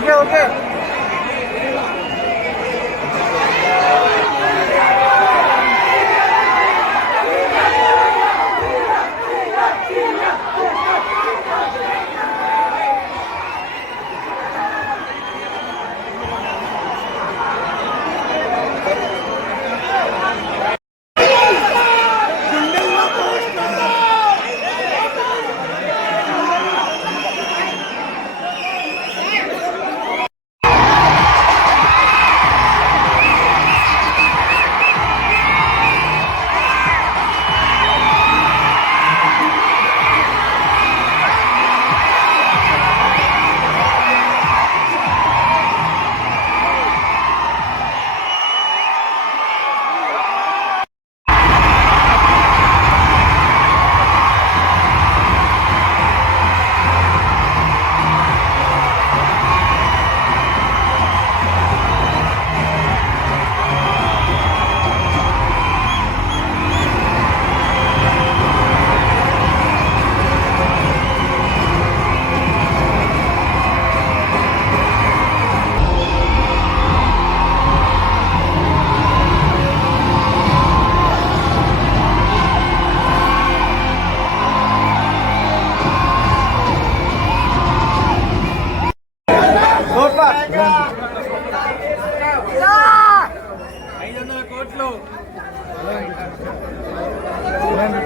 Okay okay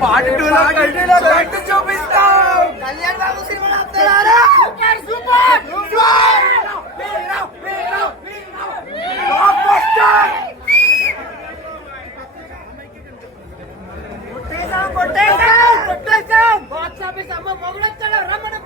part 2 లో కట్టు చూపిస్తాం. కళ్యాణ్ బాబు సినిమా ఆపుతారా? సూపర్ కొట్టేసాం బాక్స్ ఆఫీస్ అమ్మ మొగుడొచ్చాడు రమ్మని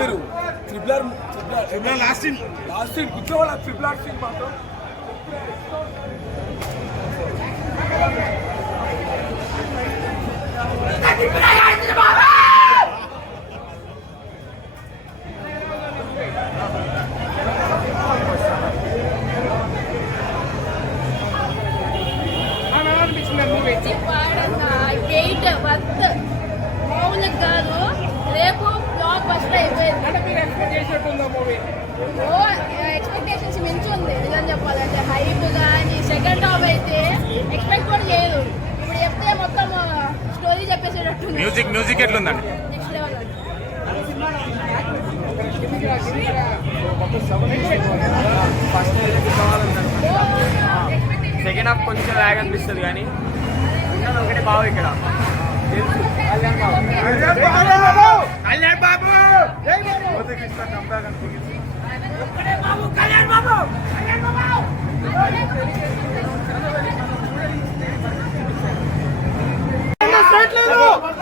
మీరు ట్రిపుల్ లాస్ట్ సీన్ కూర్చోవాలి ట్రిపుల్ ఆర్ సీన్ మాత్రం కాదు రేపు బ్లాక్ బస్టర్ అయిపోయింది. ఎక్స్పెక్టేషన్స్ మించి ఉంది నిజం చెప్పాలంటే. హైప్ కానీ సెకండ్ హాఫ్ అయితే ఎక్స్పెక్ట్ కూడా చేయదు. ఇప్పుడు చెప్తే మొత్తం స్టోరీ చెప్పేసేటట్టు. మ్యూజిక్ ఎట్లుందండి? నెక్స్ట్ లెవెల్ అండి. సెకండ్ హాఫ్ కొంచెం లాగ్ అనిపిస్తుంది కానీ ఉన్నది ఒకటే బాగు ఇక్కడ.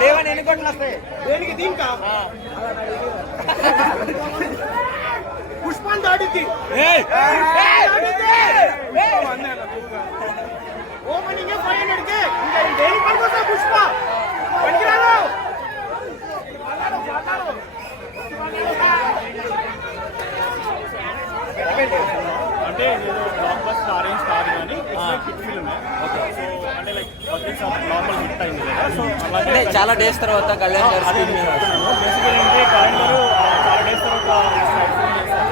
దేవన్ ఎన్ని కోట్లు వస్తాయి దేనికి దీనికా పుష్పాన్ని దాటిద్ది ఓపెనింగ్ 500కి ఇంకా దేనికి పనికొస్తా పుష్ప పనికిరాదు. అంటే బ్లాక్ బస్టర్ ఆరెంజ్ కాదు కానీ హిట్ ఫిల్మ్. సో అంటే లైక్ నార్మల్ హిట్ అయింది కదా. సో అలాగే చాలా డేస్ తర్వాత కళ్యాణ్ గారు బేసికల్ అంటే కళ్యాణ్ గారు చాలా డేస్ తర్వాత ఫిల్మ్ చేశారు.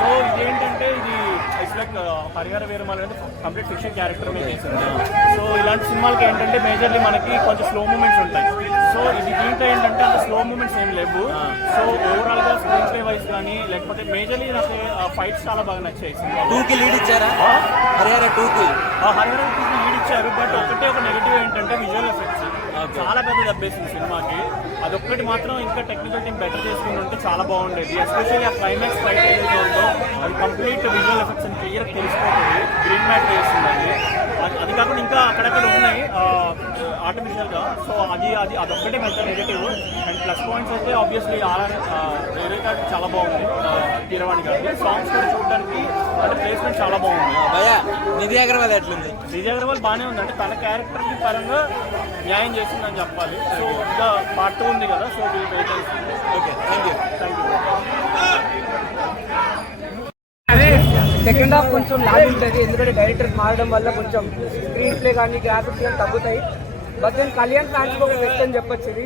సో ఇదేంటంటే ఇది ఇట్స్ లైక్ హరిహర వీరమల్ అనేది కంప్లీట్ ఫిక్షన్ క్యారెక్టర్ మీద చేసింది. సో ఇలాంటి సినిమాలకి ఏంటంటే మేజర్లీ మనకి కొంచెం స్లో మూమెంట్స్ ఉంటాయి. సో ఇది దీంట్లో ఏంటంటే అంత స్లో మూమెంట్స్ ఏం లేవు. సో ఓవరాల్గా స్క్రీన్ ప్లే వైజ్ కానీ లేకపోతే మేజర్లీ నాకు ఫైట్స్ చాలా బాగా నచ్చాయి. 2కి లీడ్ ఇచ్చారా? హరిహర 2కి లీడ్ ఇచ్చారు. బట్ ఒకటే ఒక నెగిటివ్ ఏంటంటే విజువల్ ఎఫెక్ట్స్ చాలా పెద్ద దెబ్బేసింది సినిమాకి. అదొక్కటి మాత్రం ఇంకా టెక్నికల్ టీం బెటర్ చేసుకుని ఉంటే చాలా బాగుండేది. ఎస్పెషల్లీ ఆ క్లైమాక్స్ ఫైట్ ఏదైతే ఉందో అది కంప్లీట్ విజువల్ ఎఫెక్ట్స్ అని క్లియర్ తెలిసిపోతుంది. గ్రీన్ మ్యాట్ వేస్తుంది అది కాకుండా ఇంకా అక్కడక్కడ ఉన్నాయి ఆర్టిఫిషియల్గా. సో అదొక్కటే పెద్ద నెగిటివ్. అండ్ ప్లస్ పాయింట్స్ అయితే ఆబ్వియస్లీ వేరే కాదు చాలా బాగుంది. కీరవాణి గారికి సాంగ్స్ కూడా చూడడానికి అంటే ప్లేస్మెంట్ చాలా బాగుంది. నిధి అగర్వాల్ ఎట్లుంది? నిధి అగర్వాల్ బాగానే ఉంది. అంటే తన క్యారెక్టర్కి పరంగా న్యాయం చేసిందని చెప్పాలి. సో ఇంకా పార్ట్ 2 ఉంది కదా. సో వీళ్ళు వెయిట్ చేస్తుంది. Okay, thank you. Second half కొంచెం లాగ్ ఉంటుంది, ఎందుకంటే డైరెక్టర్ మారడం వల్ల కొంచెం స్క్రీన్ ప్లే కానీ గ్రాఫిక్స్ కానీ తగ్గుతాయి. బట్ నేను కళ్యాణ్ ఫ్యాన్స్ ఒక వ్యక్తి అని చెప్పొచ్చు. ఇది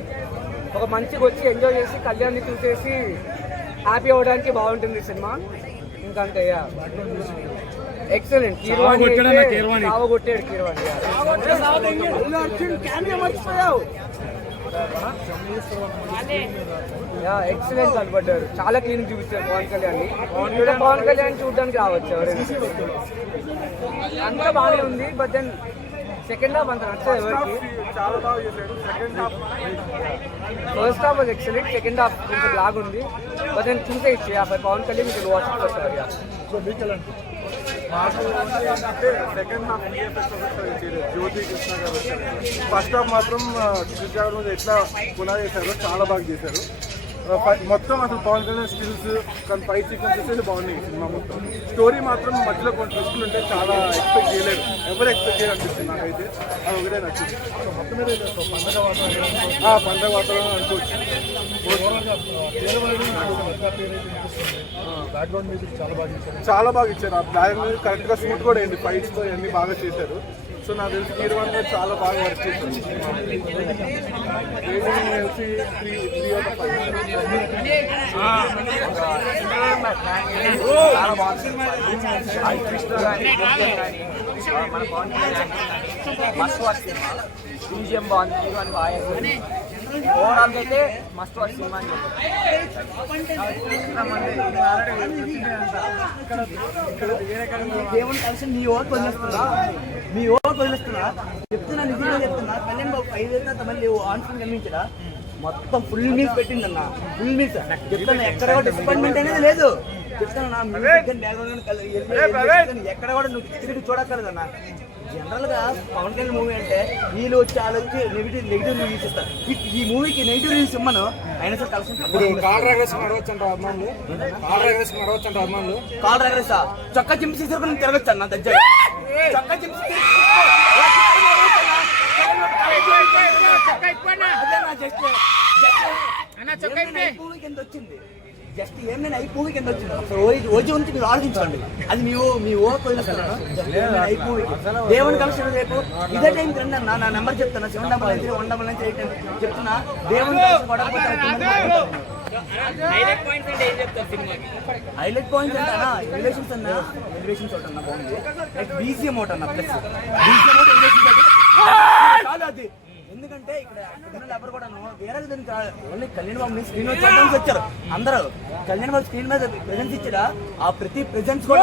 ఒక మంచిగా వచ్చి ఎంజాయ్ చేసి కళ్యాణ్ని చూసేసి హ్యాపీ అవ్వడానికి బాగుంటుంది సినిమా. ఇంకంతే ఎక్సలెంట్. కీరవాణి కొట్టాడు. కీరవాణి ఎక్సలెంట్ కనబడ్డారు. చాలా క్లీన్ చూపించారు పవన్ కళ్యాణ్. పవన్ కళ్యాణ్ చూడడానికి రావచ్చు ఎవరైనా. అంతా బాగానే ఉంది. బట్ దెన్ సెకండ్ హాఫ్ అంత నచ్చదు ఎవరికి. First half was excellent. Second half కొంచెం లాగ్ ఉంది. బట్ దెన్ చూసే ఇచ్చే పవన్ కళ్యాణ్ మీకు వాచ్ వస్తారు. సెకండ్ హాఫ్ జ్యోతి కృష్ణ గారు ఫస్ట్ హాఫ్ మాత్రం కృష్ణ గారు మీద ఎట్లా పునా చేశారో చాలా బాగా చేశారు. మొత్తం అసలు పవన్ కళ్యాణ్ స్కిల్స్ కానీ ఫైట్ సీక్వెన్సెస్ బాగున్నాయి. సినిమా మొత్తం స్టోరీ మాత్రం మధ్యలో కొన్ని ట్విస్టులు ఉంటే చాలా ఎక్స్పెక్ట్ చేయలేదు. ఎవరు ఎక్స్పెక్ట్ చేయరు అనిపిస్తుంది నాకైతే. అది ఒకటే నచ్చింది. పండగ వాతావరణం అనుకోవచ్చు. చాలా బాగా ఇచ్చారు. ఆ బ్యాక్గ్రౌండ్ కరెక్ట్గా షూట్ కూడా అయింది. ఫైట్స్తో అన్ని బాగా చేశారు. సో నాకు తెలిసి హీరోయిన్ గారు చాలా బాగా వర్క్ చేశారు. తెలిసి 3 బాగుంది. హీరోయిన్ బాగా ఓవరాల్ అయితే మస్ట్ వాచ్ సినిమా అని దేవుని కలిసి మీ ఓటు వదిలేస్తున్నా చెప్తున్నా నిజంగా చెప్తున్నా కళ్యాణ్ బాబు 5 ఏళ్ళ తర్వాత మళ్ళీ ఆన్సర్ కనిపించడా మొత్తం ఫుల్ మీల్స్ పెట్టిందన్న ఫుల్ మీల్స్ చెప్తాను ఎక్కడ కూడా డిసప్పాయింట్మెంట్ అనేది లేదు చెప్తాను నా ఎక్కడ కూడా నువ్వు తిరిగి చూడక్కర్లేదన్న జనరల్ గా పవన్ కళ్యాణ్ మూవీ అంటే వీళ్ళు వచ్చి వాళ్ళు వచ్చి నెగిటివ్ రివ్యూస్ ఇస్తారు ఈ మూవీకి నెగిటివ్ రివ్యూస్ ఇమ్మను అయినా సార్ కలిసి కాల్ రాగరేసా చొక్కా చింపి తిరగచ్చు అన్న దగ్గర చొక్కా చింపి కింద వచ్చింది జస్ట్ ఏమైనా ఐపూవి కింద వచ్చింది ఓజీ నుంచి మీరు ఆలోచించండి అది మీ ఓ ఐపూవి దేవుని కలిసి రేపు ఇదే టైం రండి అన్న నా నెంబర్ చెప్తాను 799 చెప్తున్నా దేవుని హైలైట్ పాయింట్స్ అంటే అన్న రిలేషన్స్ ఒకటి అన్న బాగుంది లైక్ బీజిఎం ఒకటి అన్న ప్లస్ బీజిఎం ఒకటి చాలు అది ఎందుకంటే ఇక్కడ ఎవరు కూడా వేరే విధంగా ఓన్లీ కళ్యాణ్ బాబుని స్క్రీన్ మీద చూడడానికి వచ్చారు అందరూ కళ్యాణ్ బాబు స్క్రీన్ మీద ప్రెజెన్స్ ఇచ్చారా ఆ ప్రతి ప్రెజెన్స్ కూడా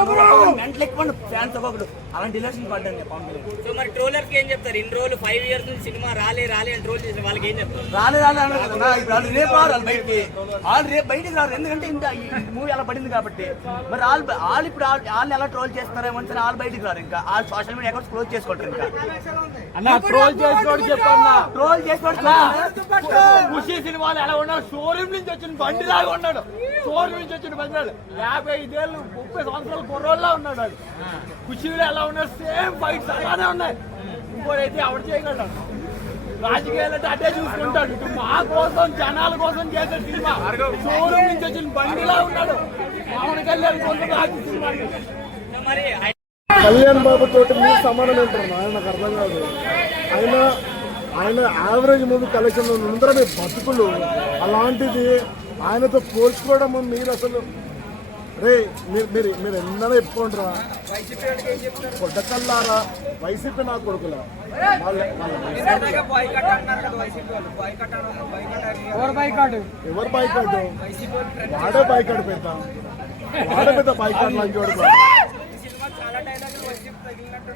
మెంటల్ ఎక్కువ ఫ్యాన్స్ ఒక్కొక్కడు అలాంటి రిలేషన్ పడ్డాను పవన్ కళ్యాణ్. సో మరి ట్రోలర్స్ ఏం చెప్తారు ఇన్ని రోజులు 5 years నుంచి సినిమా రాలే అని ట్రోల్ చేసిన వాళ్ళకి ఏం చెప్తారు రాలే అన్నారు కదా ఇప్పుడు వాళ్ళు రేపు రారు వాళ్ళు బయటికి రేపు బయటికి రారు ఎందుకంటే ఇంత ఈ మూవీ అలా పడింది కాబట్టి మరి వాళ్ళు ఇప్పుడు వాళ్ళు ఎలా ట్రోల్ చేస్తారేమో అని వాళ్ళు బయటికి రారు ఇంకా వాళ్ళు సోషల్ మీడియా అకౌంట్స్ క్లోజ్ చేసుకుంటారు ఇంకా అన్న ట్రోల్ చేసుకోవడం చెప్పన్నా ట్రోల్ చేసుకోవడం ఖుషి సినిమాలు ఎలా ఉన్నాడు షోరూమ్ నుంచి వచ్చిన బండి లాగా ఉన్నాడు షోరూమ్ నుంచి వచ్చిన బండి 55 ఏళ్ళు 30 సంవత్సరాలు కుర్రోళ్ళ ఉన్నాడు వాడు ఖుషీలో ఎలా ఉన్నాడు సేమ్ ఫైట్స్ అలానే ఉన్నాయి ఇంకోటైతే ఆవిడ చేయగలడు రాజకీయాలు అంటే అటే చూసుకుంటాడు ఇటు మా కోసం జనాల కోసం చేసే సినిమా షోరూమ్ నుంచి వచ్చిన బండిలా ఉన్నాడు పవన్ కళ్యాణ్ కోసం సినిమా మరి కళ్యాణ్ బాబు తోటి మీరు సమానం ఉంటారు నాకు అర్థం కాదు ఆయన యావరేజ్ మూవీ కలెక్షన్ ముందరమే బతుకులు అలాంటిది ఆయనతో పోల్చుకోవడం మీరు అసలు రే మీరు ఎన్నో చెప్పుకుంటారా కొట్టకల్లారా వైసీపీ నా కొడుకులా ఎవరు బైకాట్ వాడే బైకాట్ పెద్ద బైకాట్ లాంటి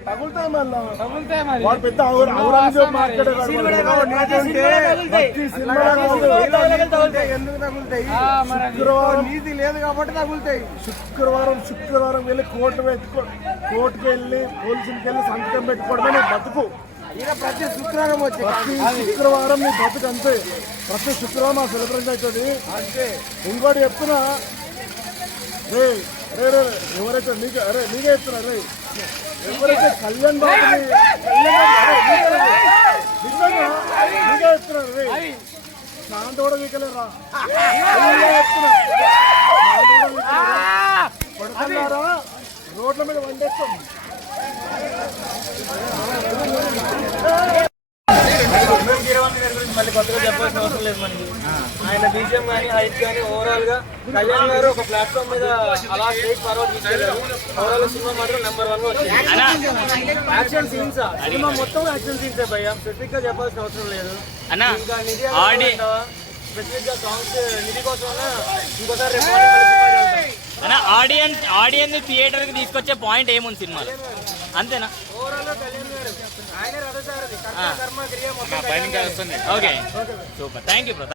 తగులుతాయి మళ్ళీ వాడు పెద్ద ఔరంగజేబ్ శుక్రవారం నీతి లేదు కాబట్టి తగులుతాయి శుక్రవారం వెళ్ళి కోర్టుకి వెళ్ళి పోలీసులకి వెళ్ళి సంతకం పెట్టుకోవడమే నీ బతుకు ప్రతి శుక్రవారం శుక్రవారం నీ బతుకు అంతే ప్రతి శుక్రవారం ఆ సెలబ్రేషన్ అవుతుంది అంతే ఇంకోటి చెప్తున్నా రే ఎవరైతే నీకే చెప్తున్నా రే ఎవరైతే కళ్యాణ్ బాబుని నీకే చెప్తున్నారు రే నాంత కూడా వీకలేరా పడుతున్నారా రోడ్ల మీద వండేస్తాం మళ్ళీ కొత్తగా చెప్పాల్సిన అవసరం లేదు మనకి ఆయన బీజిఎం కానీ హైట్ కానీ ఓవరాల్ గా కళ్యాణ్ గారు ఒక ప్లాట్ఫామ్ మీద అలా స్టేట్ ఫార్వర్డ్ తీసుకెళ్లారు ఓవరాల్ సినిమా మాత్రం నెంబర్ 1 వచ్చింది యాక్షన్ సీన్స్ సినిమా మొత్తం యాక్షన్ సీన్స్ భయ్యా స్పెసిఫిక్ గా చెప్పాల్సిన అవసరం లేదు ఇంకా నిధి స్పెసిఫిక్ గా సాంగ్స్ నిధి కోసం ఇంకోసారి ఆడియన్స్ థియేటర్ కి తీసుకొచ్చే పాయింట్ ఏముంది సినిమాలో అంతేనా ఓవరాల్ గా కళ్యాణ్ గారు ఆయన రథసారథి కర్మ క్రియ మొత్తం okay super thank you brother